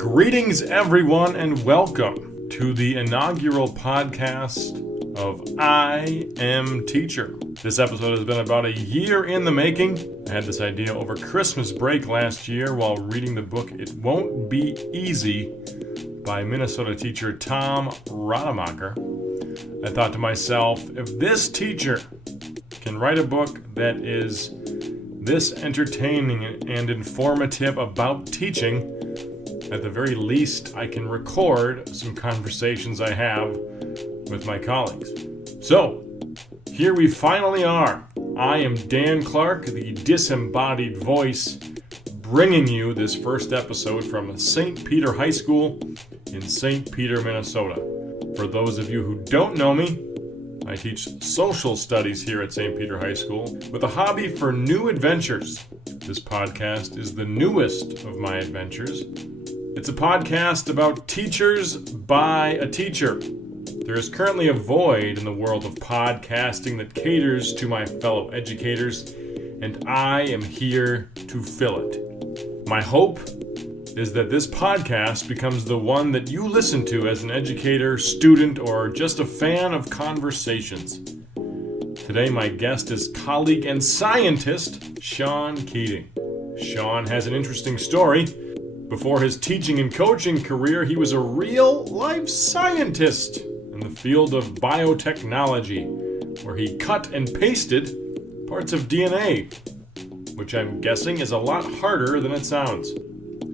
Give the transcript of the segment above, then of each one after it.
Greetings, everyone, and welcome to the inaugural podcast of I Am Teacher. This episode has been about a year in the making. I had this idea over Christmas break last year while reading the book It Won't Be Easy by Minnesota teacher Tom Rademacher. I thought to myself, if this teacher can write a book that is this entertaining and informative about teaching, at the very least, I can record some conversations I have with my colleagues. So, here we finally are. I am Dan Clark, the disembodied voice, bringing you this first episode from St. Peter High School in St. Peter, Minnesota. For those of you who don't know me, I teach social studies here at St. Peter High School with a hobby for new adventures. This podcast is the newest of my adventures. It's a podcast about teachers by a teacher. There is currently a void in the world of podcasting that caters to my fellow educators, and I am here to fill it. My hope is that this podcast becomes the one that you listen to as an educator, student, or just a fan of conversations. Today, my guest is colleague and scientist Sean Keating. Sean has an interesting story. Before his teaching and coaching career, he was a real-life scientist in the field of biotechnology, where he cut and pasted parts of DNA, which I'm guessing is a lot harder than it sounds.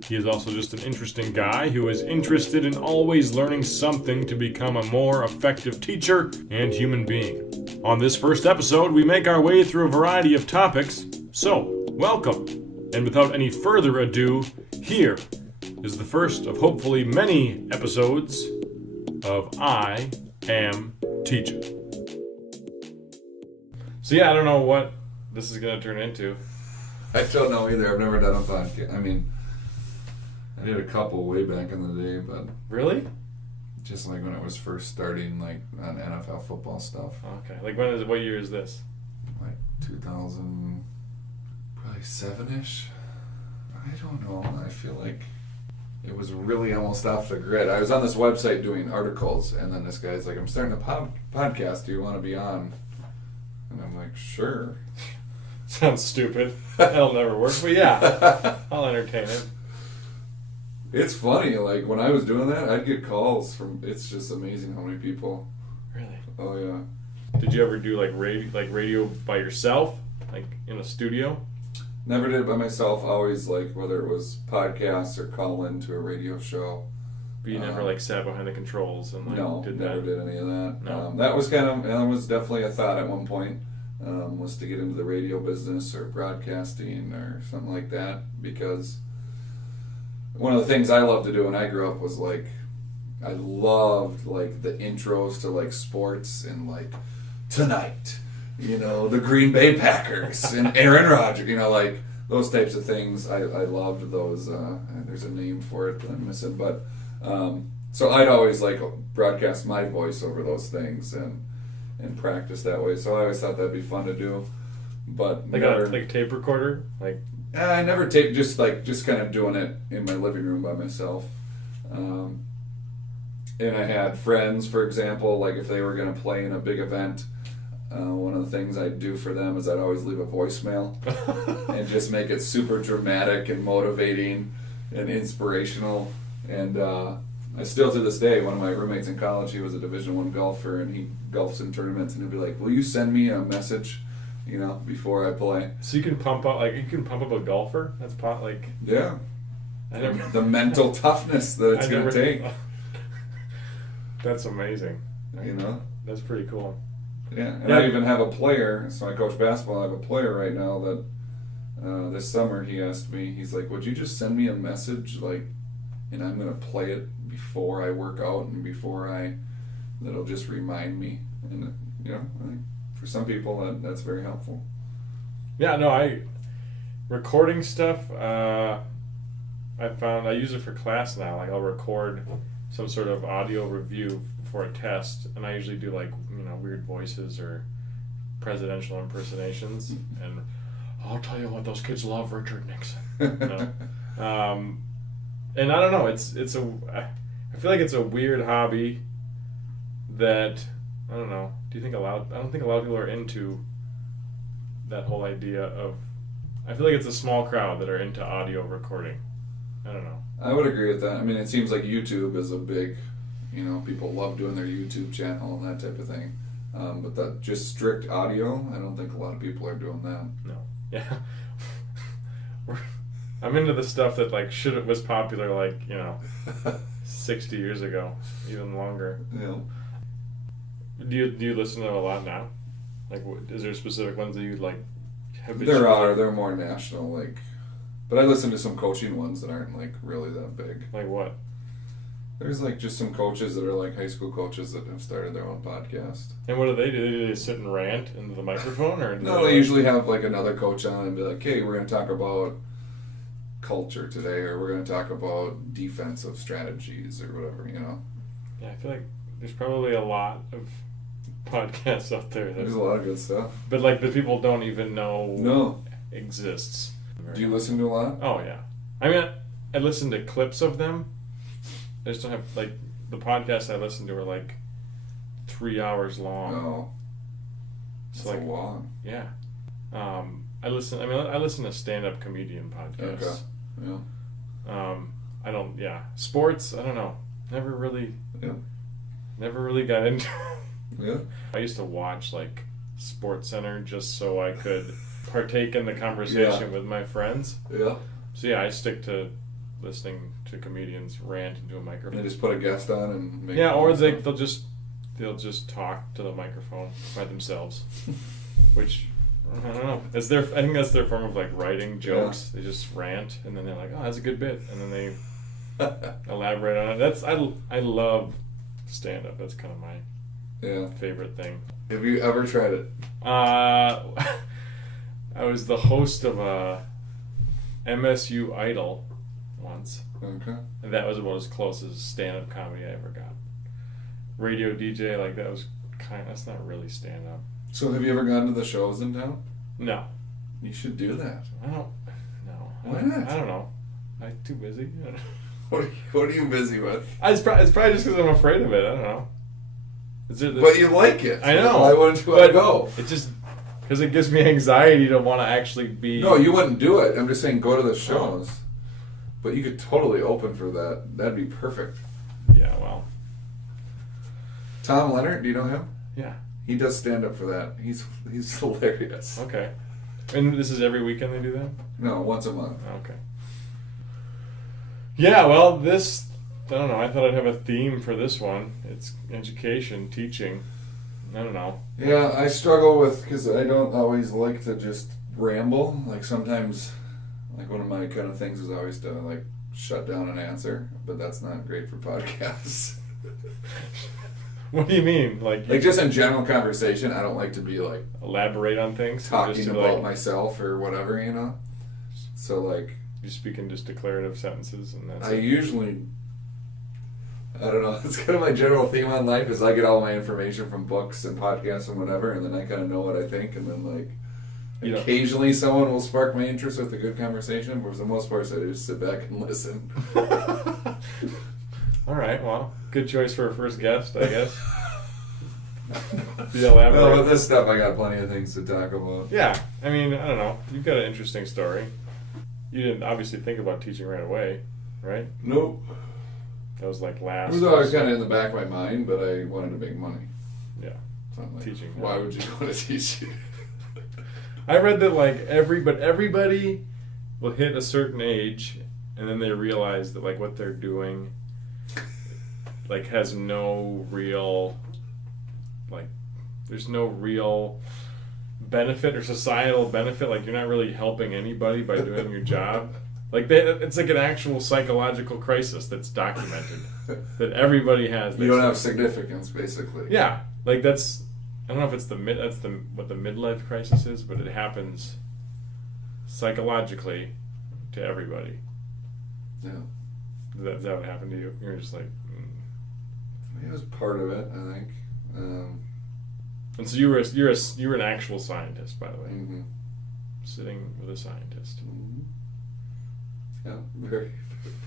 He is also just an interesting guy who is interested in always learning something to become a more effective teacher and human being. On this first episode, we make our way through a variety of topics, so welcome. And without any further ado, here is the first of hopefully many episodes of I Am Teacher. So yeah, I don't know what this is going to turn into. I don't know either. I've never done a podcast. I mean, I did a couple way back in the day, but... Really? Just like when it was first starting, like, on NFL football stuff. Okay. Like, what year is this? Like 2000, probably 7-ish. I don't know. I feel like it was really almost off the grid. I was on this website doing articles, and then this guy's like, I'm starting a podcast. Do you want to be on? And I'm like, sure. Sounds stupid. That'll never work, but yeah, I'll entertain it. It's funny. Like, when I was doing that, I'd get calls from, it's just amazing how many people. Really? Oh, yeah. Did you ever do, like radio by yourself? Like, in a studio? Never did it by myself. Always, like, whether it was podcasts or call in to a radio show. But you never, like, sat behind the controls and, like, no, did never that? did any of that. No. That was definitely a thought at one point, was to get into the radio business or broadcasting or something like that, because one of the things I loved to do when I grew up was, like, I loved, like, the intros to, like, sports and, like, tonight, you know, the Green Bay Packers and Aaron Rodgers, you know, like, those types of things. I loved those. There's a name for it that I'm missing, but so I'd always, like, broadcast my voice over those things and practice that way. So I always thought that'd be fun to do, but Like a tape recorder? Like, I never taped, just kind of doing it in my living room by myself. And I had friends, for example, like if they were going to play in a big event, one of the things I'd do for them is I'd always leave a voicemail and just make it super dramatic and motivating and inspirational. And I still, to this day, one of my roommates in college, he was a Division I golfer, and he golfs in tournaments, and he'd be like, will you send me a message, you know, before I play? So you can pump up a golfer? That's like... Yeah. The mental toughness that it's going to take. That's amazing. You know? That's pretty cool. Yeah, and I even have a player, so I coach basketball, I have a player right now that this summer he asked me, he's like, would you just send me a message, like, and I'm going to play it before I work out and that'll just remind me. And, you know, I think for some people that's very helpful. Yeah, no, recording stuff, I found I use it for class now. Like, I'll record some sort of audio review for a test, and I usually do, like, you know, weird voices or presidential impersonations, and I'll tell you what, those kids love Richard Nixon. You know? And I don't know. I feel like it's a weird hobby that I don't know. I don't think a lot of people are into that whole idea of. I feel like it's a small crowd that are into audio recording. I don't know. I would agree with that. I mean, it seems like YouTube is a big, people love doing their YouTube channel and that type of thing. But that just strict audio, I don't think a lot of people are doing that. No. Yeah. I'm into the stuff that was popular 60 years ago, even longer. Yeah. Do you listen to a lot now? Is there specific ones that you like? They're more national, but I listen to some coaching ones that aren't really that big. Like what? There's just some coaches that are high school coaches that have started their own podcast. And what do they do? Do they sit and rant into the microphone, or no? They usually have another coach on and be like, "Hey, we're going to talk about culture today, or we're going to talk about defensive strategies, or whatever." Yeah, I feel like there's probably a lot of podcasts out there. There's a lot of good stuff, but the people don't even know exists. Do you listen to a lot? Oh yeah, I mean, I listen to clips of them. I just don't have the podcasts I listen to are 3 hours long. Oh, it's long. Yeah, I listen to stand-up comedian podcasts. Okay. Yeah. I don't. Yeah, sports. I don't know. Never really got into. Yeah. I used to watch Sports Center just so I could partake in the conversation with my friends. Yeah. So yeah, I stick to listening to comedians rant into a microphone. They just put a guest on and make. Yeah, or they'll just talk to the microphone by themselves, which I don't know. I think that's their form of writing jokes. Yeah. They just rant and then they're like, "Oh, that's a good bit," and then they elaborate on it. I love stand up. That's kind of my favorite thing. Have you ever tried it? I was the host of a MSU Idol once. Okay. And that was about as close as stand-up comedy I ever got. Radio DJ, that was that's not really stand-up. So have you ever gone to the shows in town? No. You should do that. No. Why not? I don't know. I'm too busy. What are you busy with? It's probably just because I'm afraid of it. I don't know. But you like it. I know. Why wouldn't you want to go? It just because it gives me anxiety to want to actually be. No, you wouldn't do it. I'm just saying go to the shows. Oh. But you could totally open for that. That'd be perfect. Yeah, well. Tom Leonard, do you know him? Yeah. He does stand up for that. He's hilarious. Okay. And this is every weekend they do that? No, once a month. Okay. Yeah, well, I don't know. I thought I'd have a theme for this one. It's education, teaching. I don't know. Yeah, I struggle with, because I don't always like to just ramble. Sometimes, one of my kind of things is always to, shut down an answer. But that's not great for podcasts. What do you mean? Just in general conversation, I don't like to be, elaborate on things? Talking about myself or whatever, So, you speak in just declarative sentences and that's usually... I don't know. It's kind of my general theme on life is I get all my information from books and podcasts and whatever, and then I kind of know what I think, and then occasionally someone will spark my interest with a good conversation, but for the most part, I just sit back and listen. All right, well, good choice for a first guest, I guess. Well, with this stuff, I got plenty of things to talk about. Yeah, I mean, I don't know. You've got an interesting story. You didn't obviously think about teaching right away, right? Nope. That was last. It was always kind of in the back of my mind, but I wanted to make money. Yeah. So I'm teaching. Why would you want to teach? I read that everybody will hit a certain age, and then they realize that what they're doing has no real there's no real benefit or societal benefit. You're not really helping anybody by doing your job. It's an actual psychological crisis that's documented that everybody has. You don't have significance, basically. Yeah, that's. I don't know if it's what the midlife crisis is, but it happens psychologically to everybody. Yeah. Is that what happened to you? You're just It was part of it, I think. And so you were an actual scientist, by the way. Mm-hmm. Sitting with a scientist. Mm-hmm. Yeah, very,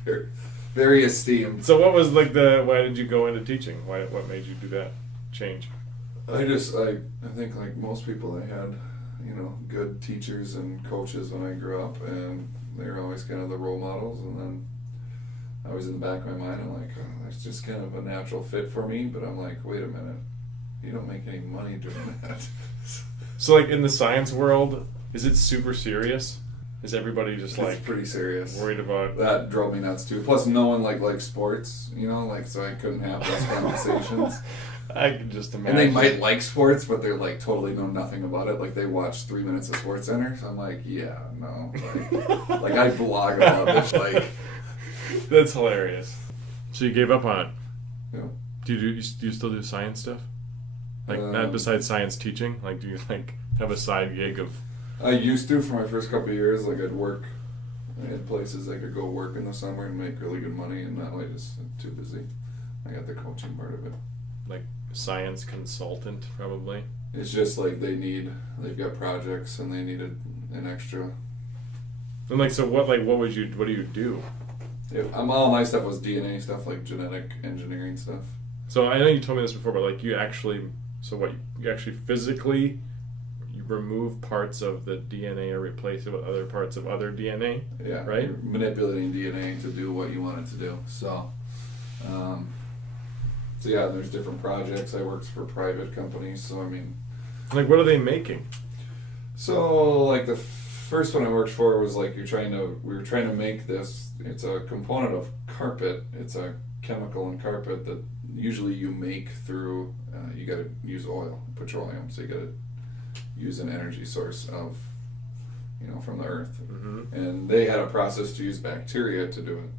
very, very esteemed. So what was like why did you go into teaching? What made you do that change? I think like most people, I had, good teachers and coaches when I grew up, and they were always kind of the role models. And then I was in the back of my mind, I'm like, oh, that's just kind of a natural fit for me. But I'm like, wait a minute, you don't make any money doing that. So like in the science world, is it super serious? Is everybody just It's pretty serious. Worried about that? Drove me nuts too. Plus, no one likes sports, so I couldn't have those conversations. I can just imagine. And they might like sports, but they're like totally know nothing about it. Like they watch 3 minutes of Sports Center. So I'm like, yeah, no. Like I blog about this. Like that's hilarious. So you gave up on it. Yeah. Do you still do science stuff? Like not besides science teaching? Like do you like have a side gig of? I used to for my first couple of years. Like I'd work. I had places I could go work in the summer and make really good money, and now I just am too busy. I got the coaching part of it. Like science consultant, probably. It's just like they've got projects and they needed an extra. And like, so what do you do? Yeah, all my stuff was DNA stuff, like genetic engineering stuff. So I know you told me this before, but like you actually physically you remove parts of the DNA or replace it with other parts of other DNA? Yeah. Right? You're manipulating DNA to do what you want it to do. So yeah, there's different projects. I worked for private companies, so I mean... Like what are they making? So like the first one I worked for was like we were trying to make this, it's a component of carpet. It's a chemical in carpet that usually you make through, you gotta use oil, petroleum, so you gotta use an energy source of, from the earth. Mm-hmm. And they had a process to use bacteria to do it.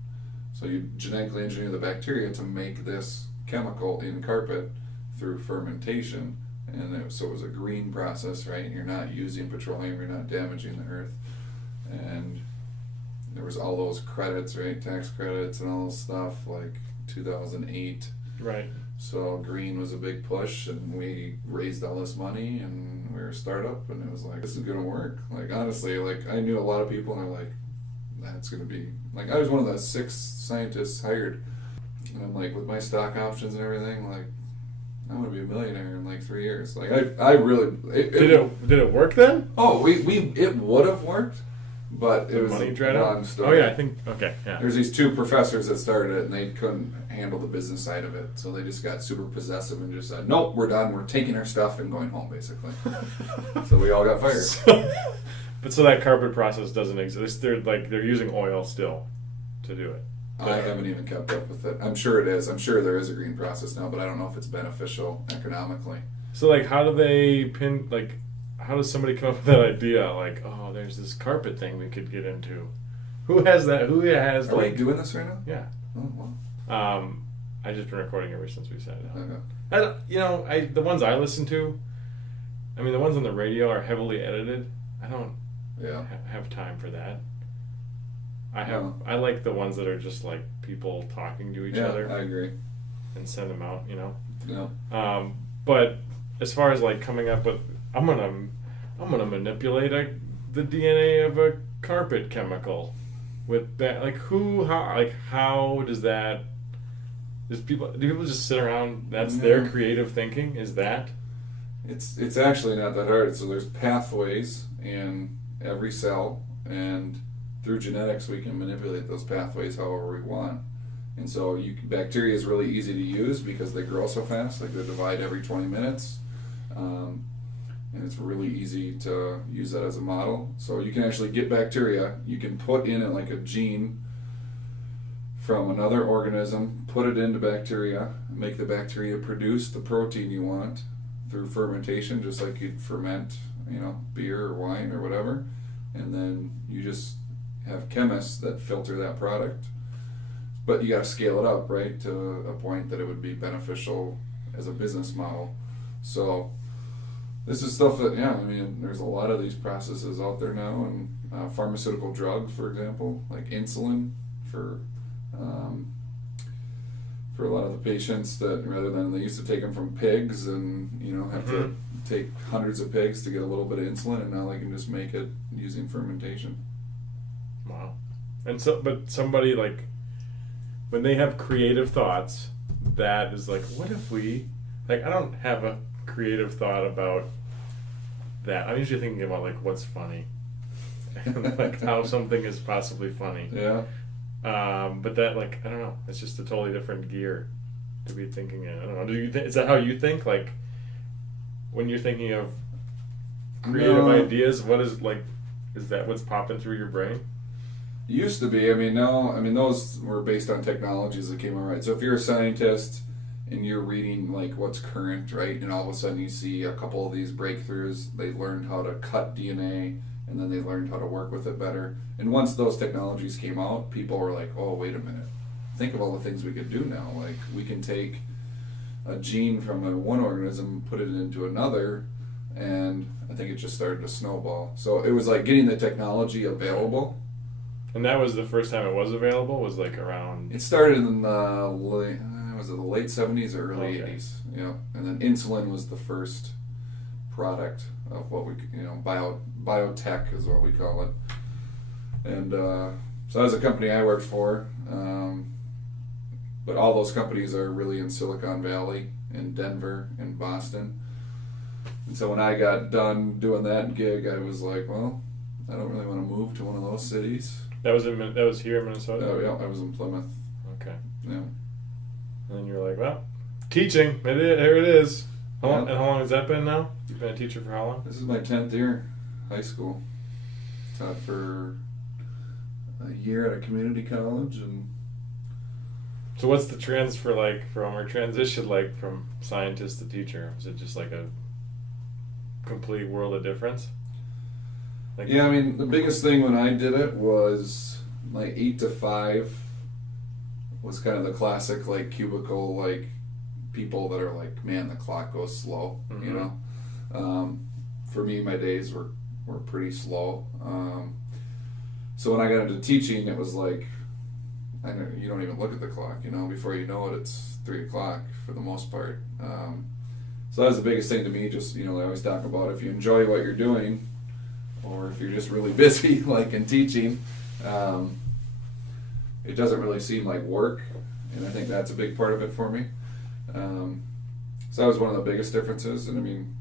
So you genetically engineer the bacteria to make this chemical in carpet through fermentation, and so it was a green process, right? You're not using petroleum, you're not damaging the earth, and there was all those credits, right? Tax credits and all this stuff, like 2008. Right. So green was a big push, and we raised all this money, and we were a startup, and it was like, this is gonna work. Like honestly, like I knew a lot of people, and they're like, that's gonna be like, I was one of the 6 scientists hired. And I'm like, with my stock options and everything, like, I'm gonna be a millionaire in like 3 years. Like, I really did it work then? Oh, it would have worked, but it was money a long story. Oh yeah, I think okay. Yeah. There's these 2 professors that started it, and they couldn't handle the business side of it, so they just got super possessive and just said, "Nope, we're done. We're taking our stuff and going home," basically. So we all got fired. So that carpet process doesn't exist. They're using oil still to do it. I haven't even kept up with it. I'm sure it is. I'm sure there is a green process now, but I don't know if it's beneficial economically. So like, how do they how does somebody come up with that idea? Like, oh, there's this carpet thing we could get into. Who has that? Who has Are we doing this right now? Yeah. Oh, wow. I just been recording ever since we sat down. Okay. The ones I listen to, I mean, the ones on the radio are heavily edited. I don't have time for that. I like the ones that are just like people talking to each other. Yeah, I agree. And send them out, Yeah. But as far as like coming up with, I'm gonna manipulate the DNA of a carpet chemical with that. Like how does that? Do people just sit around? That's their creative thinking. Is that? It's actually not that hard. So there's pathways in every cell, and through genetics we can manipulate those pathways however we want. And so bacteria is really easy to use because they grow so fast. Like they divide every 20 minutes, and it's really easy to use that as a model. So you can actually get bacteria. You can put in it like a gene from another organism, put it into bacteria, make the bacteria produce the protein you want through fermentation, just like you'd ferment, beer or wine or whatever. And then you just have chemists that filter that product. But you got to scale it up, right, to a point that it would be beneficial as a business model. So this is stuff that, there's a lot of these processes out there now, and pharmaceutical drugs, for example, like insulin for a lot of the patients that rather than they used to take them from pigs and have to take hundreds of pigs to get a little bit of insulin, and now they can just make it using fermentation. Wow. And so, but somebody like, when they have creative thoughts, that is like, what if we, like, I don't have a creative thought about that. I'm usually thinking about like what's funny, and like how something is possibly funny. Yeah. But that, like, I don't know, it's just a totally different gear to be thinking in. I don't know. Do you think, is that how you think? Like, when you're thinking of creative ideas, what is like, is that what's popping through your brain? Used to be. I mean, no. I mean, those were based on technologies that came out, right? So if you're a scientist and you're reading like what's current, right, and all of a sudden you see a couple of these breakthroughs, they learned how to cut DNA, and then they learned how to work with it better. And once those technologies came out, people were like, oh, wait a minute. Think of all the things we could do now. Like, we can take a gene from one organism, put it into another, and I think it just started to snowball. So it was like getting the technology available. And that was the first time it was available, was like around... It started in the late 70s or early 80s. Yeah. And then insulin was the first product of what we, biotech is what we call it. And so that was a company I worked for. But all those companies are really in Silicon Valley, in Denver, in Boston. And so when I got done doing that gig, I was like, well, I don't really want to move to one of those cities. That was here in Minnesota? Oh, yeah, I was in Plymouth. Okay. Yeah. And then you were like, well, teaching, here it is. And how long has that been now? You've been a teacher for how long? This is my 10th year, high school. Taught for a year at a community college. And so what's the transfer like transition like from scientist to teacher? Was it just like a complete world of difference? Like, yeah, I mean, the biggest thing when I did it was like 8 to 5 was kind of the classic like cubicle, like people that are like, man, the clock goes slow, For me, my days were pretty slow. So when I got into teaching, it was like, you don't even look at the clock, before you know it, it's 3 o'clock for the most part. So that was the biggest thing to me, just, I always talk about if you enjoy what you're doing, or if you're just really busy, like in teaching, it doesn't really seem like work, and I think that's a big part of it for me. So that was one of the biggest differences. And I mean,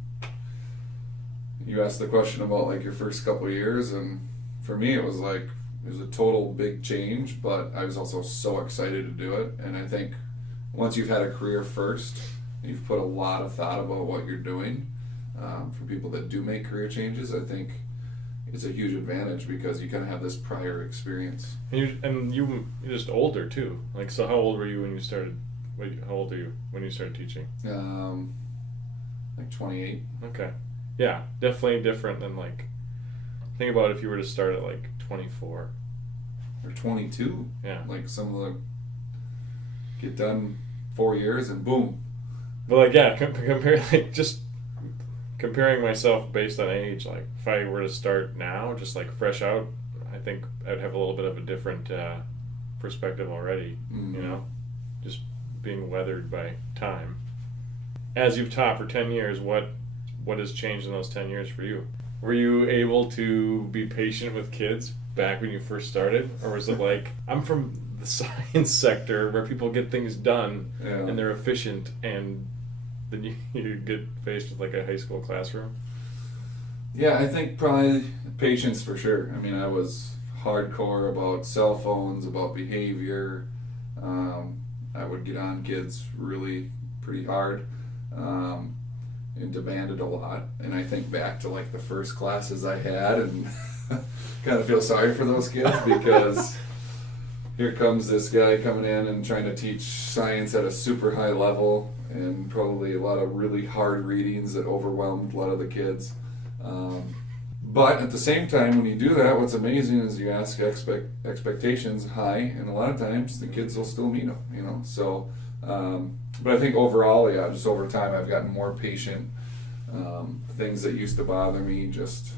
you asked the question about like your first couple of years, and for me it was a total big change, but I was also so excited to do it. And I think once you've had a career first, you've put a lot of thought about what you're doing, for people that do make career changes, I think it's a huge advantage because you kind of have this prior experience. And you're just older too. Like, so how old were you when you started? How old are you when you started teaching? Like 28. Okay. Yeah, definitely different than like, think about if you were to start at like 24. Or 22. Yeah. Like some of the, get done 4 years and boom. But like, yeah, compare, like, just comparing myself based on age, like if I were to start now, just like fresh out, I think I'd have a little bit of a different perspective already, just being weathered by time. As you've taught for 10 years, what has changed in those 10 years for you? Were you able to be patient with kids back when you first started? Or was it like, I'm from the science sector where people get things done and they're efficient, and then you get faced with like a high school classroom? Yeah, I think probably patience for sure. I mean, I was hardcore about cell phones, about behavior. I would get on kids really pretty hard, and demanded a lot. And I think back to like the first classes I had, and kind of feel sorry for those kids because here comes this guy coming in and trying to teach science at a super high level, and probably a lot of really hard readings that overwhelmed a lot of the kids. But at the same time, when you do that, what's amazing is you ask expectations high, and a lot of times the kids will still meet them, So, but I think overall, yeah, just over time, I've gotten more patient. Things that used to bother me just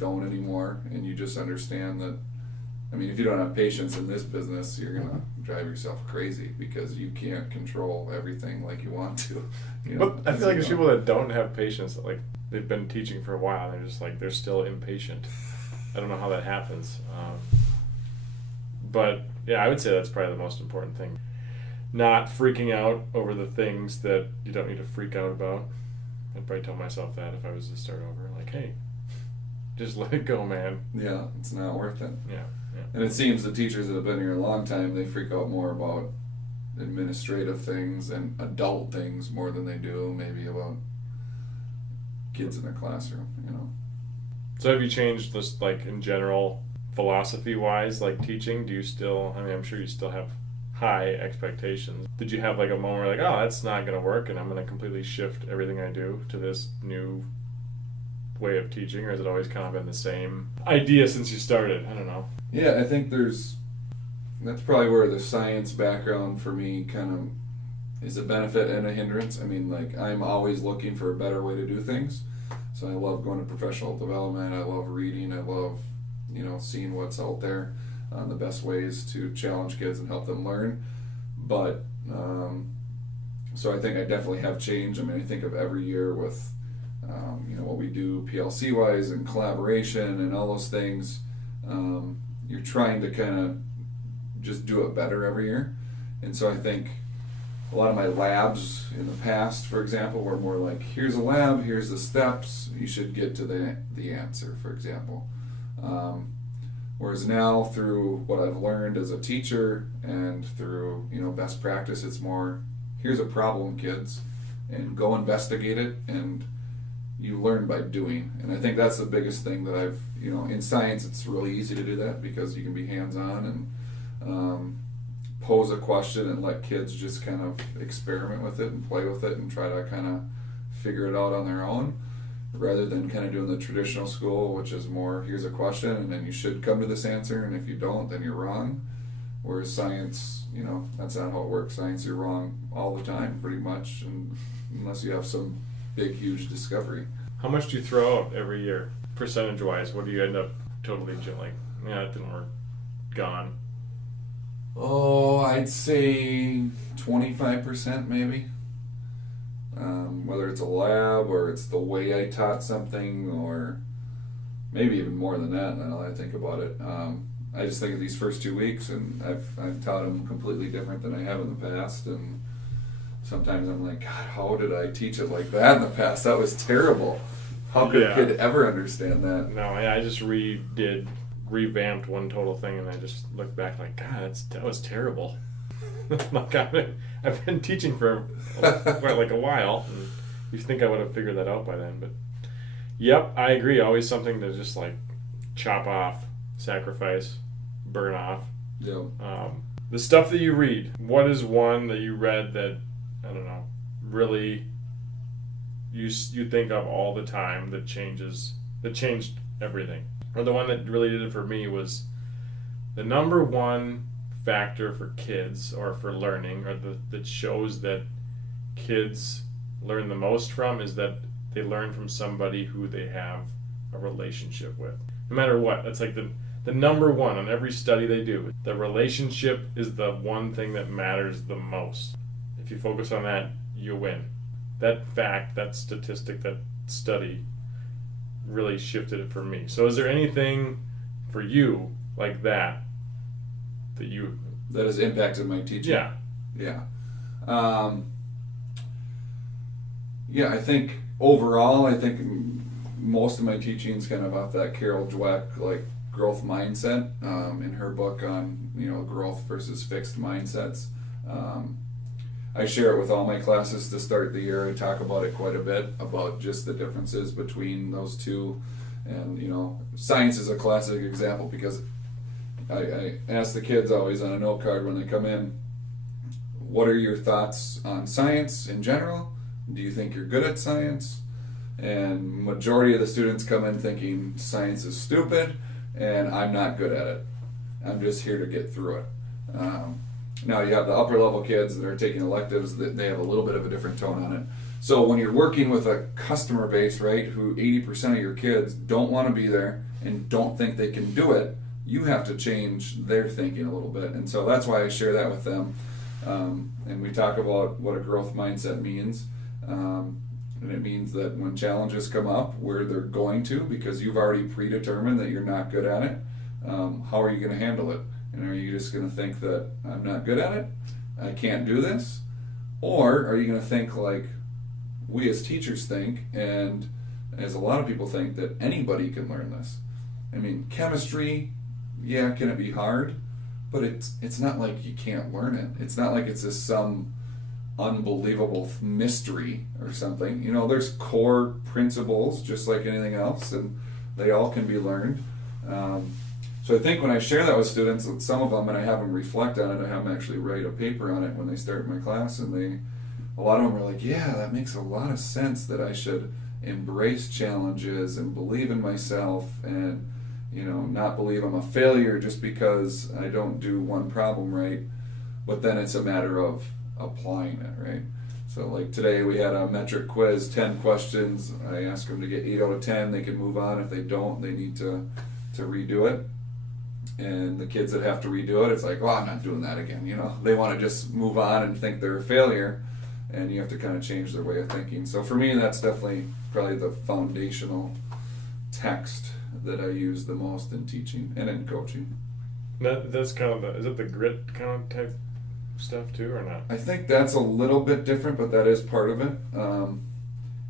don't anymore, and you just understand that. I mean, if you don't have patience in this business, you're gonna drive yourself crazy because you can't control everything like you want to. But I feel like there's people that don't have patience, that like they've been teaching for a while, and they're just like they're still impatient. I don't know how that happens. But yeah, I would say that's probably the most important thing. Not freaking out over the things that you don't need to freak out about. I'd probably tell myself that if I was to start over. Like, hey, just let it go, man. Yeah, it's not worth it. Yeah. And it seems the teachers that have been here a long time, they freak out more about administrative things and adult things more than they do maybe about kids in their classroom, you know. So have you changed this, like, in general, philosophy-wise, like teaching? Do you still, I mean, I'm sure you still have high expectations. Did you have like a moment where like, oh, that's not going to work and I'm going to completely shift everything I do to this new way of teaching, or has it always kind of been the same idea since you started? I don't know. Yeah, I think that's probably where the science background for me kind of is a benefit and a hindrance. I mean, like, I'm always looking for a better way to do things. So I love going to professional development. I love reading. I love, seeing what's out there, the best ways to challenge kids and help them learn. But, so I think I definitely have changed. I mean, I think of every year with, what we do PLC-wise and collaboration and all those things. You're trying to kind of just do it better every year. And so I think a lot of my labs in the past, for example, were more like, here's a lab, here's the steps, you should get to the answer, for example. Whereas now, through what I've learned as a teacher and through, best practice, it's more, here's a problem, kids, and go investigate it, and you learn by doing. And I think that's the biggest thing that I've, in science, it's really easy to do that because you can be hands-on and pose a question and let kids just kind of experiment with it and play with it and try to kind of figure it out on their own, rather than kind of doing the traditional school, which is more, here's a question and then you should come to this answer, and if you don't, then you're wrong. Whereas science, that's not how it works. Science, you're wrong all the time, pretty much, and unless you have some big, huge discovery. How much do you throw out every year, percentage-wise? What do you end up totally like, yeah, it didn't work, gone? Oh, I'd say 25% maybe. Whether it's a lab or it's the way I taught something, or maybe even more than that now that I think about it. I just think of these first 2 weeks, and I've taught them completely different than I have in the past, and sometimes I'm like, God, how did I teach it like that in the past? That was terrible. How could a kid ever understand that? No, I just revamped one total thing, and I just look back like, God, that was terrible. Like, I've been teaching for like a while, and you think I would have figured that out by then. But yep, I agree. Always something to just like chop off, sacrifice, burn off. Yeah. The stuff that you read, what is one that you read that, I don't know, really you think of all the time that changed everything? Or the one that really did it for me was the number one factor for kids, or for learning, or that shows that kids learn the most from, is that they learn from somebody who they have a relationship with. No matter what, that's like the number one on every study they do. The relationship is the one thing that matters the most. If you focus on that, you win. That fact, that statistic, that study really shifted it for me. So is there anything for you like that has impacted my teaching? Yeah. I think overall, most of my teaching is kind of off that Carol Dweck, like, growth mindset, in her book on, growth versus fixed mindsets. I share it with all my classes to start the year. I talk about it quite a bit, about just the differences between those two. And, science is a classic example, because I ask the kids always on a note card when they come in, what are your thoughts on science in general? Do you think you're good at science? And majority of the students come in thinking science is stupid and I'm not good at it. I'm just here to get through it. Now you have the upper level kids that are taking electives, that they have a little bit of a different tone on it. So when you're working with a customer base, right, who 80% of your kids don't want to be there and don't think they can do it, you have to change their thinking a little bit. And so that's why I share that with them. And we talk about what a growth mindset means. And it means that when challenges come up, where they're going to, because you've already predetermined that you're not good at it, how are you going to handle it? And are you just going to think that I'm not good at it? I can't do this? Or are you going to think like we as teachers think, and as a lot of people think, that anybody can learn this? I mean, chemistry, yeah, can it be hard? But it's not like you can't learn it. It's not like it's just some unbelievable mystery or something. You know, there's core principles just like anything else, and they all can be learned. So I think when I share that with students, some of them, and I have them reflect on it, I have them actually write a paper on it when they start my class, and a lot of them are like, yeah, that makes a lot of sense, that I should embrace challenges and believe in myself, and not believe I'm a failure just because I don't do one problem right. But then it's a matter of applying it, right? So like today we had a metric quiz, 10 questions. I asked them to get 8 out of 10. They can move on. If they don't, they need to redo it. And the kids that have to redo it, it's like, I'm not doing that again. They want to just move on and think they're a failure, and you have to kind of change their way of thinking. So for me, that's definitely probably the foundational text that I use the most in teaching and in coaching. That's kind of is it the grit kind of type stuff too, or not? I think that's a little bit different, but that is part of it.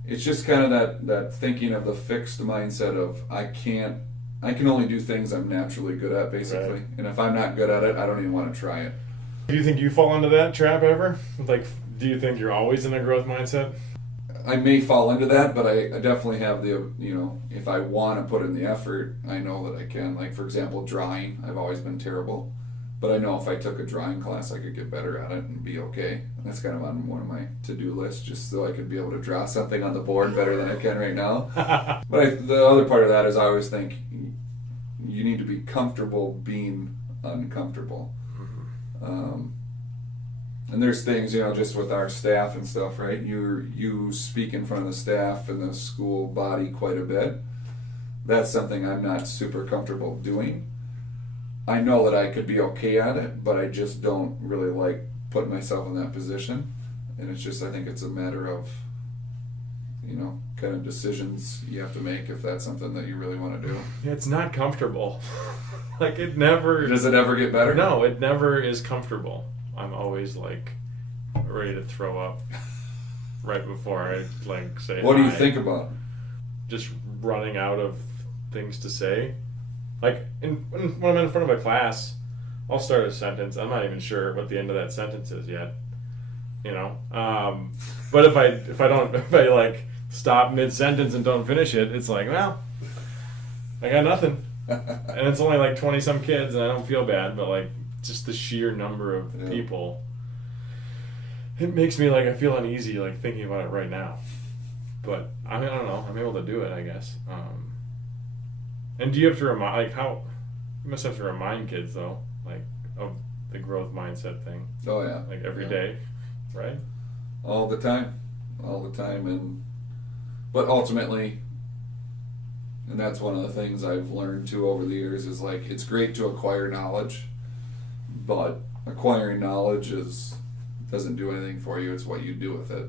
It's just kind of that thinking of the fixed mindset of I can only do things I'm naturally good at, basically. Right. And if I'm not good at it, I don't even want to try it. Do you think you fall into that trap ever? Like, do you think you're always in a growth mindset? I may fall into that, but I definitely have the, if I want to put in the effort, I know that I can. Like, for example, drawing, I've always been terrible. But I know if I took a drawing class, I could get better at it and be okay. And that's kind of on one of my to-do lists, just so I could be able to draw something on the board better than I can right now. But the other part of that is I always think you need to be comfortable being uncomfortable. And there's things, just with our staff and stuff, right? You speak in front of the staff and the school body quite a bit. That's something I'm not super comfortable doing. I know that I could be okay at it, but I just don't really like putting myself in that position. And it's just, I think it's a matter of, kind of decisions you have to make if that's something that you really want to do. Yeah, it's not comfortable. Like, it never... Does it ever get better? No, it never is comfortable. I'm always like ready to throw up right before I say What do you hi. think about? Just running out of things to say. Like when I'm in front of a class, I'll start a sentence. I'm not even sure what the end of that sentence is yet. But if I stop mid sentence and don't finish it, it's like, well, I got nothing. And it's only like 20 some kids, and I don't feel bad, but like just the sheer number of people, it makes me I feel uneasy thinking about it right now. But I don't know, I'm able to do it, I guess. And do you have to remind you must have to remind kids though, of the growth mindset thing? Oh yeah, every day, right? All the time, but ultimately. And that's one of the things I've learned too over the years is it's great to acquire knowledge, but acquiring knowledge doesn't do anything for you. It's what you do with it.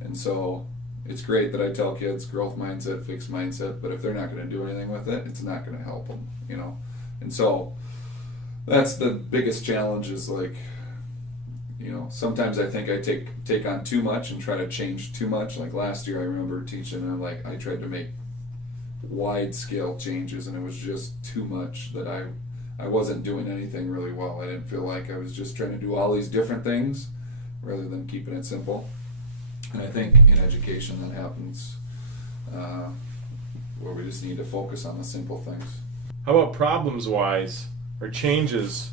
And so it's great that I tell kids growth mindset, fixed mindset, but if they're not going to do anything with it, it's not going to help them, And so that's the biggest challenge is sometimes I think I take on too much and try to change too much. Like last year I remember teaching and I tried to make wide scale changes, and it was just too much that I wasn't doing anything really well. I didn't feel like I was just trying to do all these different things rather than keeping it simple. And I think in education that happens where we just need to focus on the simple things. How about problems wise or changes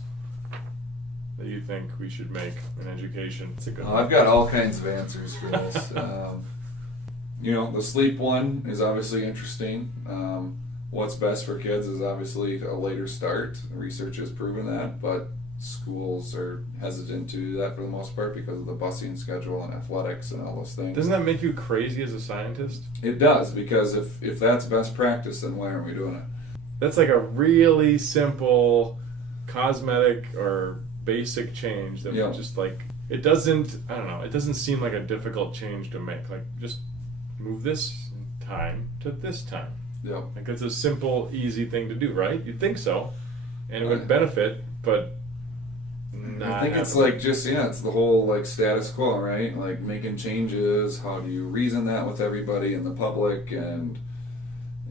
that you think we should make in education? It's a good one. I've got all kinds of answers for this. The sleep one is obviously interesting. What's best for kids is obviously a later start. Research has proven that, but schools are hesitant to do that for the most part because of the busing schedule and athletics and all those things. Doesn't that make you crazy as a scientist? It does, because if that's best practice, then why aren't we doing it? That's a really simple cosmetic or basic change that would just it doesn't seem like a difficult change to make. Just move this time to this time. Yep. It's a simple, easy thing to do, right? You'd think so, and it would benefit, but I think it's like it's the whole like status quo, right? Like making changes. How do you reason that with everybody in the public, and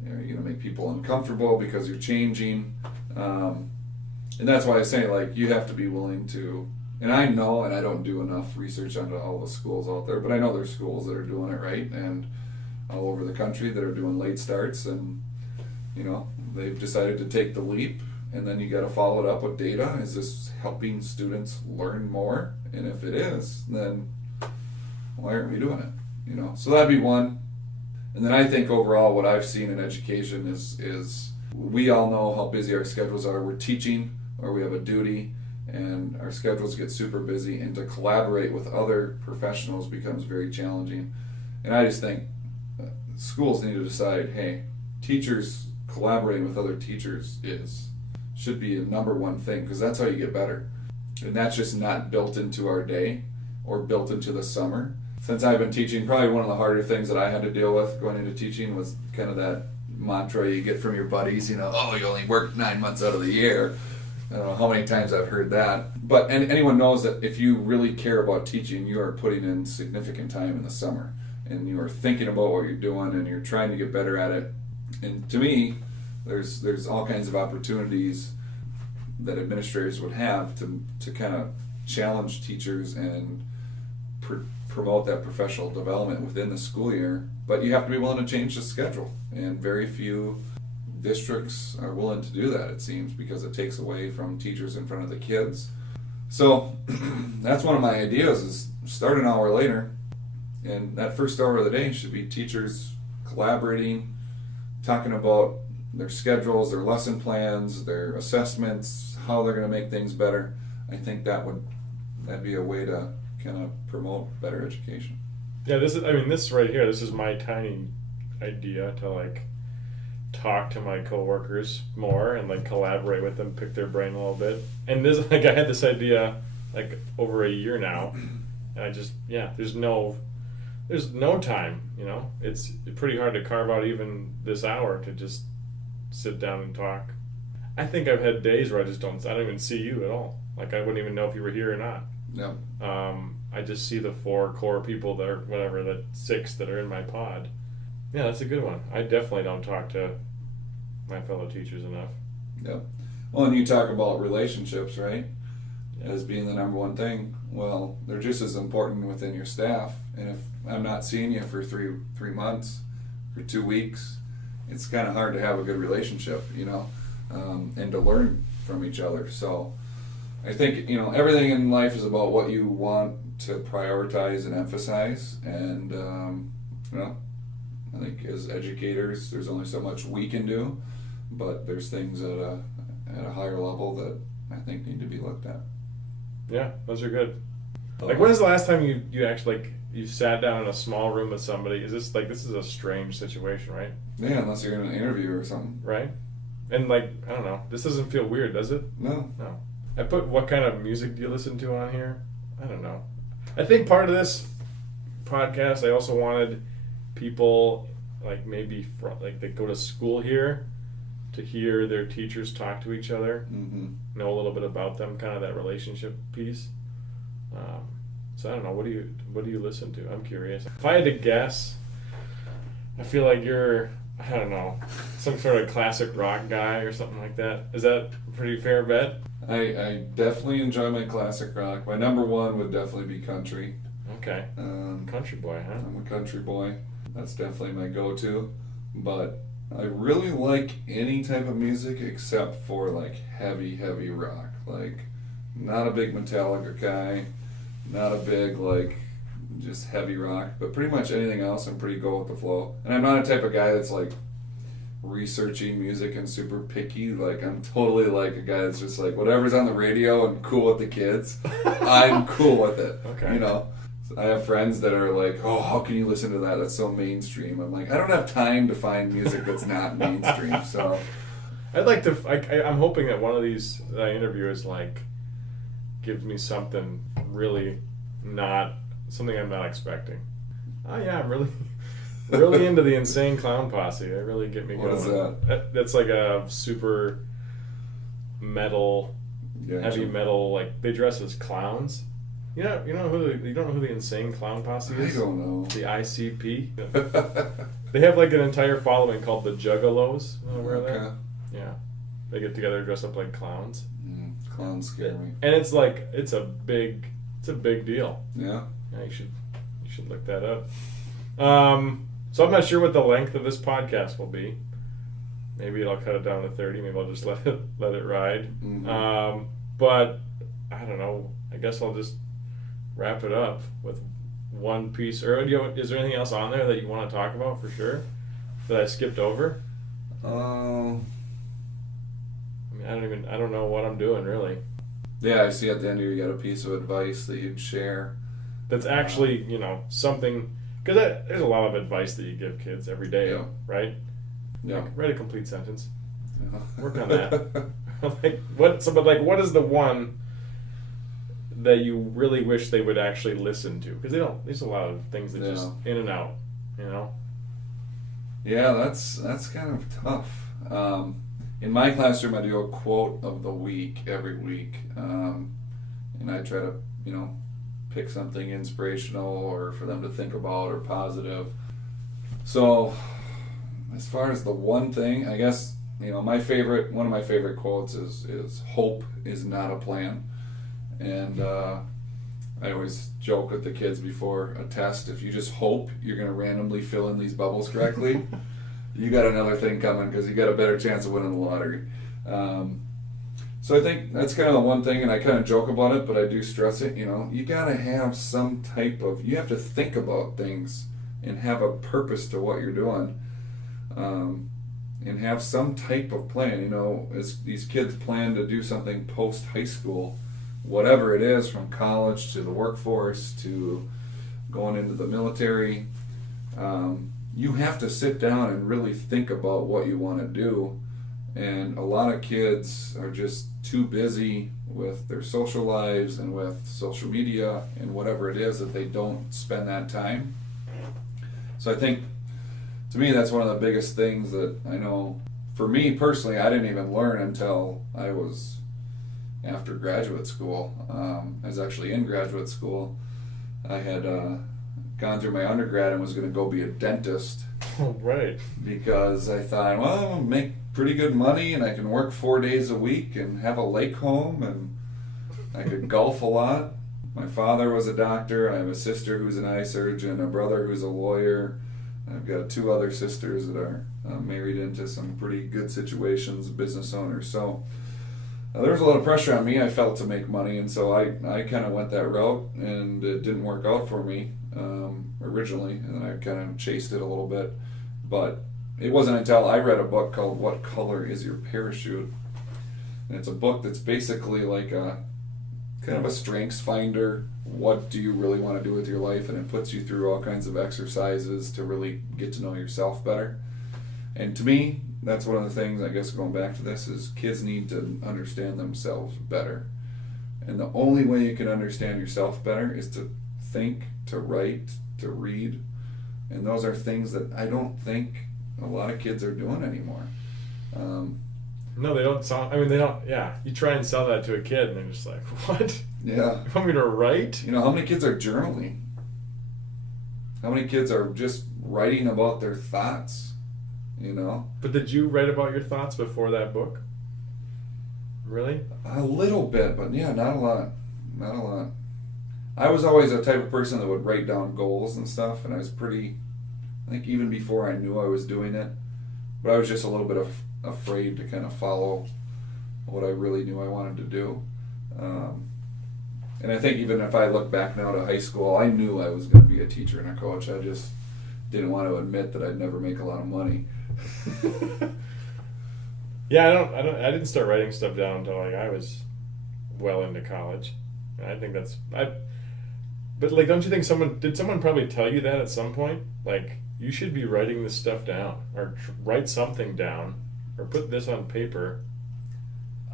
are you gonna make people uncomfortable because you're changing? And that's why I say like you have to be willing to. And I know, and I don't do enough research onto all the schools out there, but I know there's schools that are doing it right, and all over the country that are doing late starts, and they've decided to take the leap, and then you got to follow it up with data. Is this helping students learn more? And if it is, then why aren't we doing it? So that'd be one. And then I think overall what I've seen in education is we all know how busy our schedules are. We're teaching, or we have a duty, and our schedules get super busy, and to collaborate with other professionals becomes very challenging. And I just think schools need to decide, hey, teachers collaborating with other teachers should be a number one thing, because that's how you get better. And that's just not built into our day or built into the summer. Since I've been teaching, probably one of the harder things that I had to deal with going into teaching was kind of that mantra you get from your buddies, you only work 9 months out of the year. I don't know how many times I've heard that. But anyone knows that if you really care about teaching, you are putting in significant time in the summer. And you are thinking about what you're doing, and you're trying to get better at it. And to me, there's all kinds of opportunities that administrators would have to kind of challenge teachers and promote that professional development within the school year. But you have to be willing to change the schedule. And very few districts are willing to do that, it seems, because it takes away from teachers in front of the kids. So that's one of my ideas, is start an hour later, and that first hour of the day should be teachers collaborating, talking about their schedules, their lesson plans, their assessments, how they're going to make things better. I think that'd be a way to kind of promote better education. Yeah, this right here, this is my tiny idea to talk to my coworkers more and collaborate with them, pick their brain a little bit. And this, I had this idea over a year now, and I just there's no time. It's pretty hard to carve out even this hour to just sit down and talk. I think I've had days where I don't even see you at all. I wouldn't even know if you were here or not. No. I just see the 4 core people that are the 6 that are in my pod. Yeah, that's a good one. I definitely don't talk to my fellow teachers enough. Yeah. Well, and you talk about relationships, right? As being the number one thing. Well, they're just as important within your staff. And if I'm not seeing you for three months or 2 weeks, it's kind of hard to have a good relationship, and to learn from each other. So I think, everything in life is about what you want to prioritize and emphasize. And, I think as educators, there's only so much we can do, but there's things at a higher level that I think need to be looked at. Yeah, those are good. When is the last time you actually you sat down in a small room with somebody? Is this this is a strange situation, right? Yeah, unless you're in an interview or something. Right. And I don't know. This doesn't feel weird, does it? No. I put what kind of music do you listen to on here? I don't know. I think part of this podcast, I also wanted people maybe that go to school here to hear their teachers talk to each other, know a little bit about them, kind of that relationship piece. So I don't know. What do you listen to? I'm curious. If I had to guess, I feel like you're, I don't know, some sort of classic rock guy or something like that. Is that a pretty fair bet? I definitely enjoy my classic rock. My number one would definitely be country. Okay. Country boy, huh? I'm a country boy. That's definitely my go-to. But I really like any type of music except for heavy rock. Not a big Metallica guy. Not a big just heavy rock. But pretty much anything else, I'm pretty go with the flow. And I'm not a type of guy that's researching music and super picky. I'm totally a guy that's just whatever's on the radio and cool with the kids. I'm cool with it. Okay. I have friends that are oh, how can you listen to that? That's so mainstream. I'm I don't have time to find music that's not mainstream. So I'd like to. I'm hoping that one of these that I interview is gives me something really not something I'm not expecting. Oh yeah, I'm really into the Insane Clown Posse. They really get me going. What is that? That's a super metal heavy metal, like they dress as clowns. You don't know who the Insane Clown Posse is? I don't know. The ICP. They have like an entire following called the Juggalos. You know where that? Yeah. They get together, dress up like clowns. Clowns scare me. And it's like it's a big deal. Yeah. Yeah, you should look that up. So I'm not sure what the length of this podcast will be. Maybe I'll cut it down to 30. Maybe I'll just let it ride. Mm-hmm. But I don't know. I guess I'll just wrap it up with one piece. Or is there anything else on there that you want to talk about for sure that I skipped over? I mean, I don't know what I'm doing really. Yeah, I see at the end here you got a piece of advice that you'd share. That's actually, something, because there's a lot of advice that you give kids every day, Yeah. right? Yeah. Like, write a complete sentence. Yeah. Work on that. What is the one that you really wish they would actually listen to? Because there's a lot of things that just in and out, Yeah, that's kind of tough. In my classroom, I do a quote of the week every week, and I try to, pick something inspirational or for them to think about or positive. So, as far as the one thing, I guess one of my favorite quotes is "Hope is not a plan," and I always joke with the kids before a test: if you just hope you're going to randomly fill in these bubbles correctly. You got another thing coming because you got a better chance of winning the lottery. So I think that's kind of the one thing, and I kind of joke about it, but I do stress it. You got to have some type of, you have to think about things and have a purpose to what you're doing, and have some type of plan. As these kids plan to do something post high school, whatever it is, from college to the workforce to going into the military. You have to sit down and really think about what you want to do. And a lot of kids are just too busy with their social lives and with social media and whatever it is that they don't spend that time. So I think, to me, that's one of the biggest things that I know. For me personally, I didn't even learn until I was after graduate school. I was actually in graduate school. I had gone through my undergrad and was going to go be a dentist. Oh, right. Because I thought, well, I'm going to make pretty good money and I can work 4 days a week and have a lake home and I could golf a lot. My father was a doctor. I have a sister who's an eye surgeon, a brother who's a lawyer. I've got 2 other sisters that are married into some pretty good situations, business owners. So there was a lot of pressure on me, I felt, to make money, and so I kind of went that route, and it didn't work out for me originally, and then I kind of chased it a little bit. But it wasn't until I read a book called What Color is Your Parachute? And it's a book that's basically like a kind of a strengths finder. What do you really want to do with your life? And it puts you through all kinds of exercises to really get to know yourself better. And to me, that's one of the things, I guess, going back to this, is kids need to understand themselves better. And the only way you can understand yourself better is to think, to write, to read. And those are things that I don't think a lot of kids are doing anymore. No, they don't sound, they don't, yeah. You try and sell that to a kid and they're just like, what? Yeah. You want me to write? How many kids are journaling? How many kids are just writing about their thoughts? But did you write about your thoughts before that book? Really? A little bit, but yeah, not a lot. I was always a type of person that would write down goals and stuff, and I was I think even before I knew I was doing it, but I was just a little bit afraid to kind of follow what I really knew I wanted to do. And I think even if I look back now to high school, I knew I was going to be a teacher and a coach. I just didn't want to admit that I'd never make a lot of money. Yeah, I didn't start writing stuff down until I was well into college. And I think but don't you think someone probably tell you that at some point? Like, you should be writing this stuff down, or write something down, or put this on paper.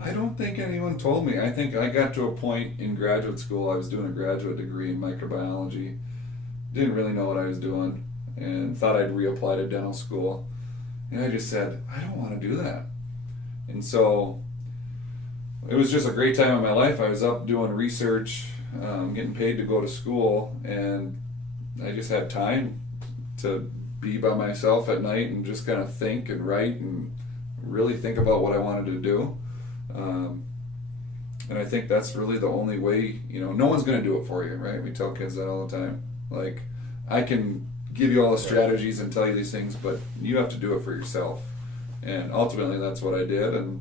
I don't think anyone told me. I think I got to a point in graduate school, I was doing a graduate degree in microbiology, didn't really know what I was doing, and thought I'd reapply to dental school. And I just said, I don't want to do that. And so it was just a great time in my life. I was up doing research, getting paid to go to school, and I just had time to be by myself at night and just kind of think and write and really think about what I wanted to do. And I think that's really the only way, no one's going to do it for you, right? We tell kids that all the time. Like, I can give you all the strategies and tell you these things, but you have to do it for yourself. And ultimately, that's what I did. And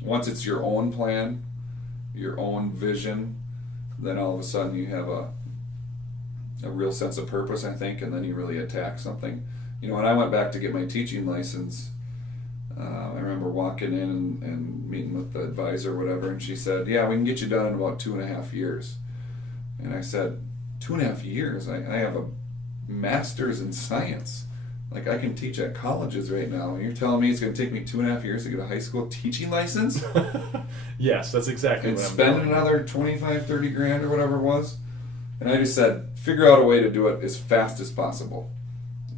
once it's your own plan, your own vision, then all of a sudden you have a real sense of purpose, I think, and then you really attack something. When I went back to get my teaching license, I remember walking in and meeting with the advisor or whatever, and she said, "Yeah, we can get you done in about 2.5 years." And I said, 2.5 years? I have a master's in science. Like, I can teach at colleges right now, and you're telling me it's going to take me 2.5 years to get a high school teaching license? Yes, that's exactly and what I'm spend doing. Another 25, 30 grand or whatever it was. And I just said, figure out a way to do it as fast as possible.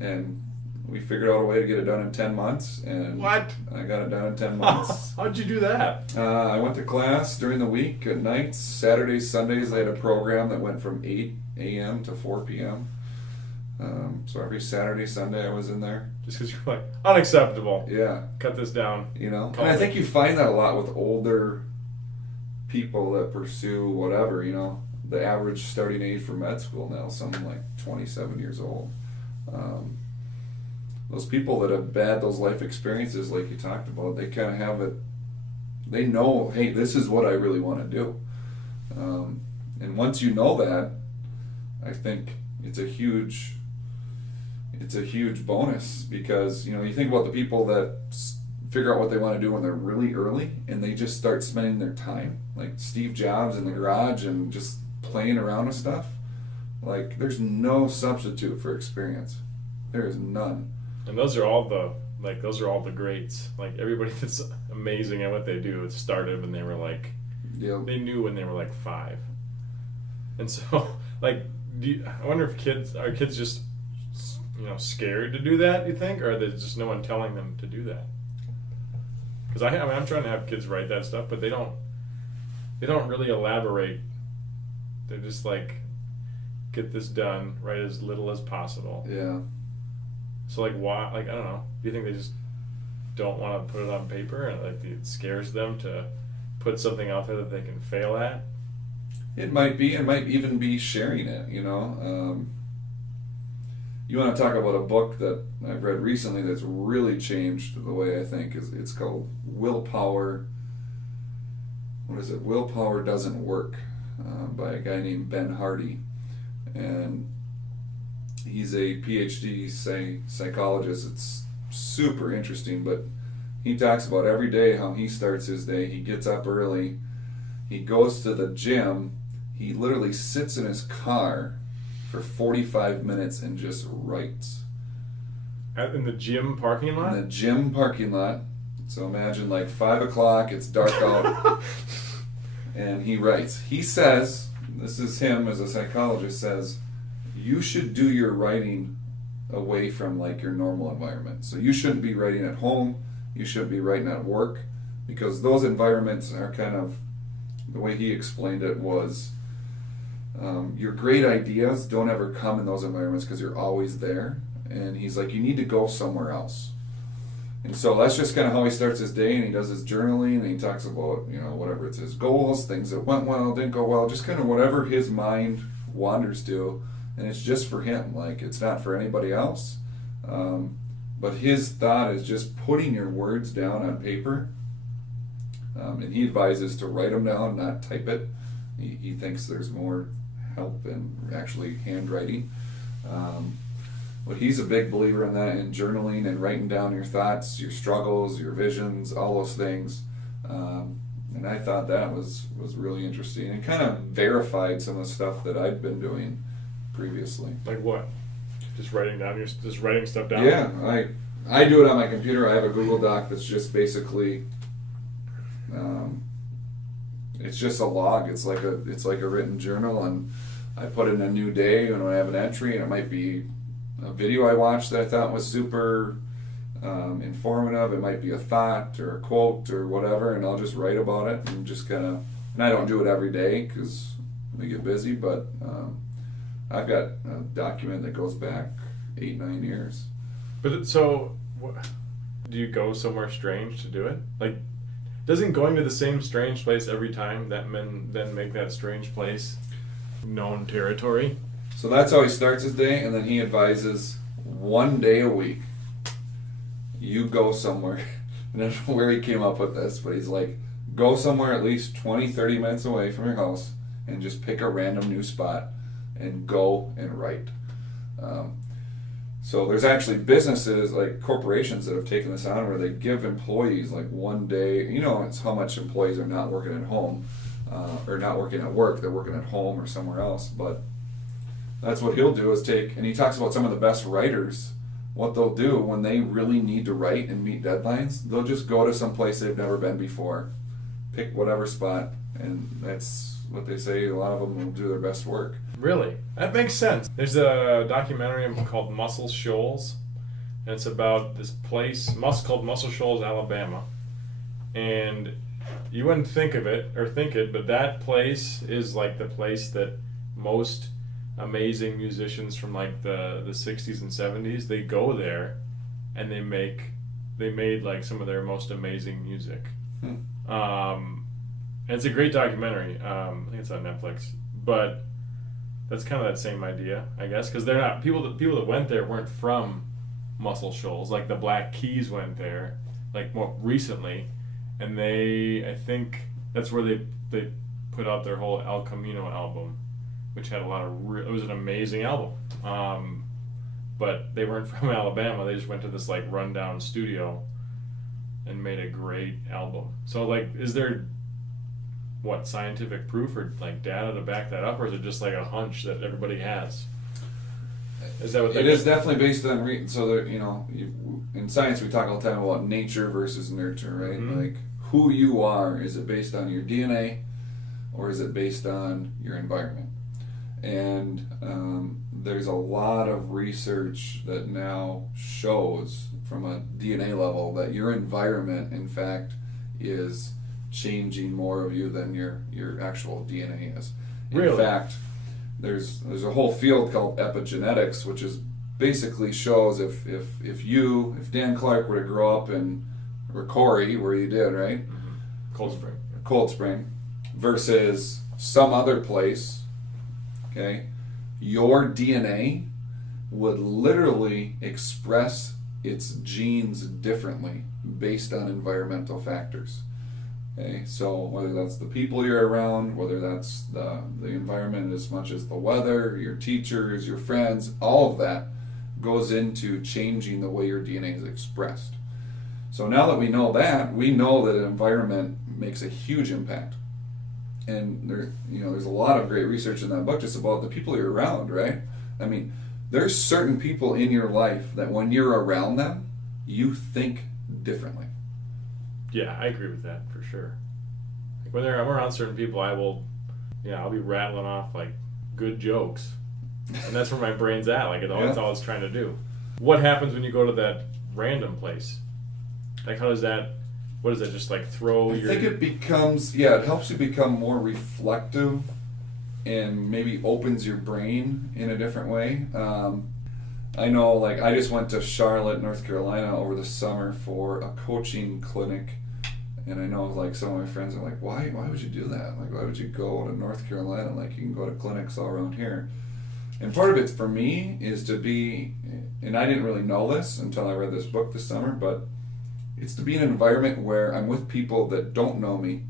And we figured out a way to get it done in 10 months. And What? I got it done in 10 months. How'd you do that? I went to class during the week at nights. Saturdays, Sundays, they had a program that went from 8 a.m. to 4 p.m. So every Saturday, Sunday, I was in there. Just because you're like, unacceptable. Yeah. Cut this down. And I think you find that a lot with older people that pursue whatever, The average starting age for med school now is something like 27 years old. Those people that have had those life experiences like you talked about, they kind of have it, they know, hey, this is what I really want to do. And once you know that, I think it's a huge bonus, because you think about the people that figure out what they want to do when they're really early and they just start spending their time, like Steve Jobs in the garage and just playing around with stuff. Like, there's no substitute for experience. There is none. And those are all the greats. Like, everybody that's amazing at what they do, it started when they were like, they knew when they were like 5. And so, like, I wonder if kids just, scared to do that, you think? Or there's just no one telling them to do that? Because I'm trying to have kids write that stuff, but they don't really elaborate. They're just like, get this done, write as little as possible. Yeah. So, like, why? Like, I don't know. Do you think they just don't want to put it on paper, and like it scares them to put something out there that they can fail at? It might be. It might even be sharing it. You want to talk about a book that I've read recently that's really changed the way I think? It's called Willpower. What is it? Willpower Doesn't Work, by a guy named Ben Hardy, and he's a PhD psychologist. It's super interesting, but he talks about every day how he starts his day. He gets up early, he goes to the gym, he literally sits in his car for 45 minutes and just writes. In the gym parking lot? In the gym parking lot. So imagine like 5 o'clock, it's dark out, and he writes. He says, this is him as a psychologist, says, you should do your writing away from like your normal environment. So you shouldn't be writing at home, you shouldn't be writing at work, because those environments are kind of, the way he explained it was, your great ideas don't ever come in those environments because you're always there. And he's like, you need to go somewhere else. And so that's just kind of how he starts his day, and he does his journaling, and he talks about, whatever it's his goals, things that went well, didn't go well, just kind of whatever his mind wanders to. And it's just for him, like, it's not for anybody else. But his thought is just putting your words down on paper. And he advises to write them down, not type it. He thinks there's more help in actually handwriting. But he's a big believer in that, in journaling and writing down your thoughts, your struggles, your visions, all those things. And I thought that was really interesting. It kind of verified some of the stuff that I'd been doing previously. Like what? Just writing stuff down? Yeah, I do it on my computer. I have a Google Doc that's just basically, it's just a log. It's like a written journal, and I put in a new day when I have an entry, and it might be a video I watched that I thought was super informative. It might be a thought or a quote or whatever, and I'll just write about it and just kind of. And I don't do it every day because we get busy, but I've got a document that goes back 8-9 years. But so, do you go somewhere strange to do it? Like, doesn't going to the same strange place every time that then make that strange place known territory? So that's how he starts his day, and then he advises 1 day a week. You go somewhere. And I don't know where he came up with this, but he's like, go somewhere at least 20-30 minutes away from your house and just pick a random new spot and go and write. So there's actually businesses, like corporations, that have taken this on where they give employees like 1 day. It's how much employees are not working at home or not working at work. They're working at home or somewhere else. But that's what he'll do is and he talks about some of the best writers. What they'll do when they really need to write and meet deadlines, they'll just go to some place they've never been before, pick whatever spot, and that's what they say. A lot of them will do their best work. Really? That makes sense. There's a documentary called Muscle Shoals, and it's about this place called Muscle Shoals, Alabama. And you wouldn't think it, but that place is like the place that most amazing musicians from like the 60s and 70s, they go there and they made like some of their most amazing music. And it's a great documentary. I think it's on Netflix, but that's kind of that same idea, I guess, because they're not people that went there weren't from Muscle Shoals. Like the Black Keys went there, like more recently, and I think that's where they put out their whole El Camino album, which had a lot of it was an amazing album. But they weren't from Alabama. They just went to this like rundown studio and made a great album. So like, is there scientific proof or like data to back that up, or is it just like a hunch that everybody has? Is that what it is? Definitely based on so that in science we talk all the time about nature versus nurture, right? Mm-hmm. Like who you are, is it based on your DNA or is it based on your environment? And there's a lot of research that now shows from a DNA level that your environment in fact is changing more of you than your actual DNA is. Really? In fact, there's a whole field called epigenetics, which is basically shows if Dan Clark were to grow up in Corey, where you did, right? Mm-hmm. Cold Spring, versus some other place, okay, your DNA would literally express its genes differently based on environmental factors. Okay, so whether that's the people you're around, whether that's the environment as much as the weather, your teachers, your friends, all of that goes into changing the way your DNA is expressed. So now that we know that an environment makes a huge impact. And there's a lot of great research in that book just about the people you're around, right? I mean, there's certain people in your life that when you're around them, you think differently. Yeah, I agree with that for sure. Like when I'm around certain people, I'll be rattling off like good jokes, and that's where my brain's at. Like that's all it's trying to do. What happens when you go to that random place? Like what does that just like throw your... I think it becomes, it helps you become more reflective and maybe opens your brain in a different way. I know, like, I just went to Charlotte, North Carolina over the summer for a coaching clinic, and I know, like, some of my friends are like, why would you do that? Like, why would you go to North Carolina? Like, you can go to clinics all around here. And part of it, for me, is to be, and I didn't really know this until I read this book this summer, but it's to be in an environment where I'm with people that don't know me.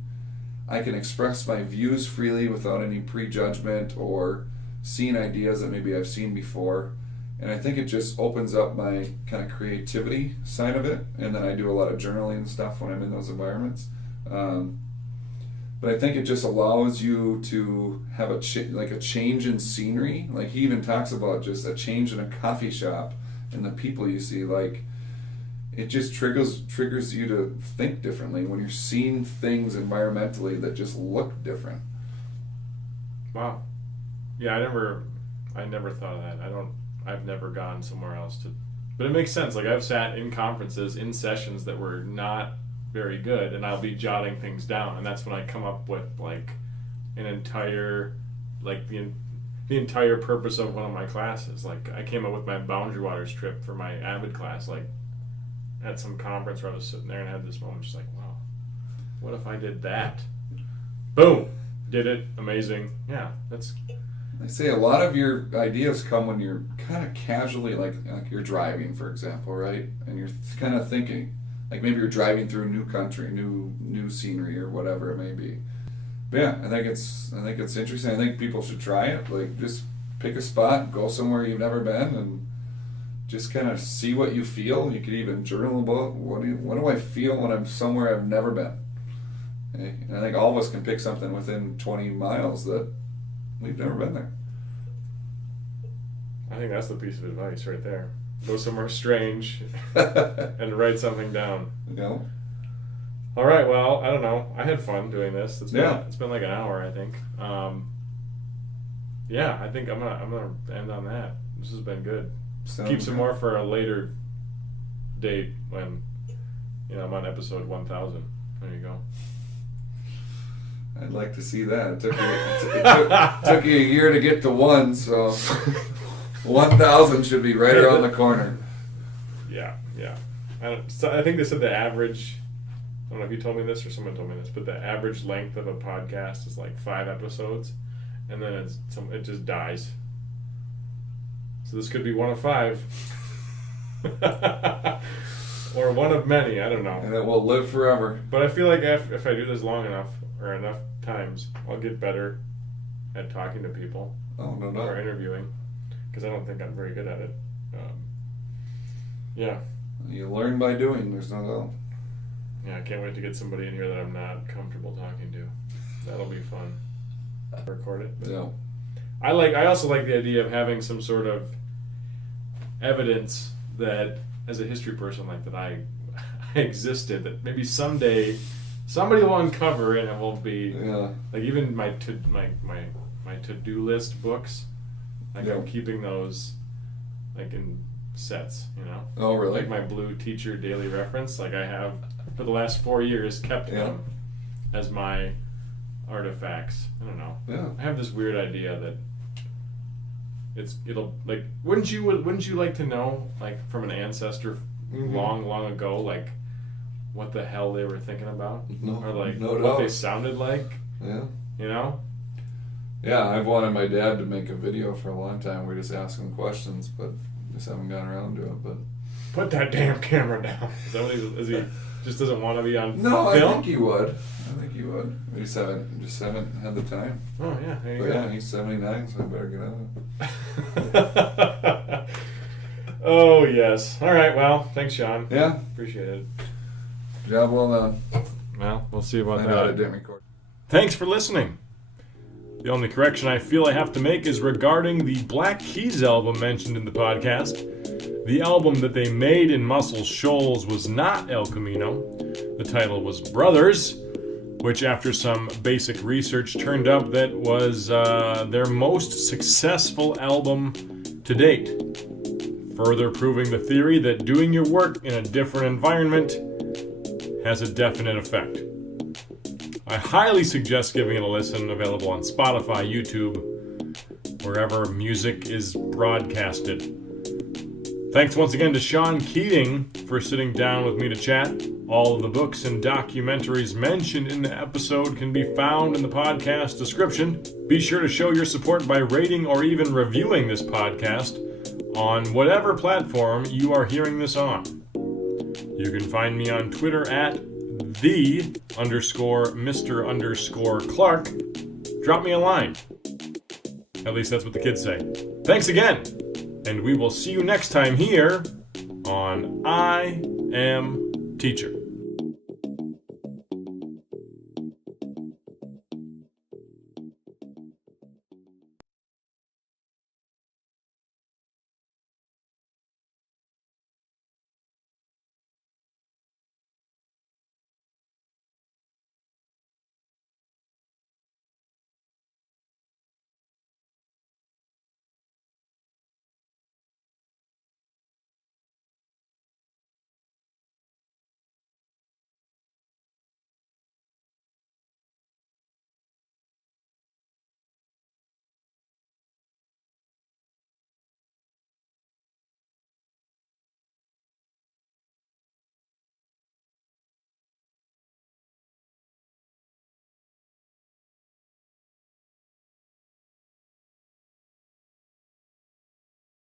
I can express my views freely without any prejudgment or seeing ideas that maybe I've seen before. And I think it just opens up my kind of creativity side of it. And then I do a lot of journaling and stuff when I'm in those environments. But I think it just allows you to have a change in scenery. Like he even talks about just a change in a coffee shop and the people you see. Like it just triggers you to think differently when you're seeing things environmentally that just look different. Wow. Yeah, I never thought of that. I've never gone somewhere else to But it makes sense. Like, I've sat in conferences, in sessions that were not very good, and I'll be jotting things down, and that's when I come up with, like, an entire, like, the entire purpose of one of my classes. Like, I came up with my Boundary Waters trip for my Avid class, like, at some conference where I was sitting there and had this moment, just like, wow, what if I did that? Boom! Did it. Amazing. Yeah, that's... I say a lot of your ideas come when you're kind of casually, like you're driving, for example, right? And you're kind of thinking, like maybe you're driving through a new country, new scenery, or whatever it may be. But yeah, I think it's interesting. I think people should try it. Like, just pick a spot, go somewhere you've never been, and just kind of see what you feel. You could even journal about what do I feel when I'm somewhere I've never been. Okay? And I think all of us can pick something within 20 miles that we've never been there. I think that's the piece of advice right there. Go somewhere strange and write something down. You All right, well, I don't know. I had fun doing this. It's been like an hour, I think. Yeah, I think I'm gonna end on that. This has been good. Keep some more for a later date when I'm on episode 1000. There you go. I'd like to see that. It took you a year to get to 1, so 1,000 should be right around the corner. Yeah. I think they said the average, I don't know if you told me this or someone told me this, but the average length of a podcast is like 5 episodes, and then it just dies. So this could be one of 5. Or one of many, I don't know. And it will live forever. But I feel like if I do this long enough, or enough times, I'll get better at talking to people. Oh, no doubt. Or interviewing, because I don't think I'm very good at it. Yeah. You learn by doing, there's no doubt. Yeah, I can't wait to get somebody in here that I'm not comfortable talking to. That'll be fun. Record it. Yeah. I also like the idea of having some sort of evidence that, as a history person, like that I existed, that maybe someday somebody will uncover it, and it will be like even my to-do list books. Like I'm keeping those like in sets, Oh, really? Like my blue teacher daily reference. Like I have for the last 4 years kept them as my artifacts. I don't know. Yeah. I have this weird idea that it'll like wouldn't you like to know, like, from an ancestor long ago, like what the hell they were thinking about, or like what they sounded like? Yeah. Yeah, I've wanted my dad to make a video for a long time. We just ask him questions, but just haven't gotten around to it. But put that damn camera down. Is that what he just doesn't want to be on film? I think he would. We just haven't had the time. Oh yeah, there you go. Yeah, he's 79, so I better get on it. Oh yes. All right. Well, thanks, Sean. Yeah. Appreciate it. Job well done. Well, we'll see about that. I didn't record. Thanks for listening. The only correction I feel I have to make is regarding the Black Keys album mentioned in the podcast. The album that they made in Muscle Shoals was not El Camino. The title was Brothers, which after some basic research turned up that was their most successful album to date. Further proving the theory that doing your work in a different environment has a definite effect. I highly suggest giving it a listen, available on Spotify, YouTube, wherever music is broadcasted. Thanks once again to Sean Keating for sitting down with me to chat. All of the books and documentaries mentioned in the episode can be found in the podcast description. Be sure to show your support by rating or even reviewing this podcast on whatever platform you are hearing this on. You can find me on Twitter at @the_Mr_Clark. Drop me a line. At least that's what the kids say. Thanks again, and we will see you next time here on I Am Teacher.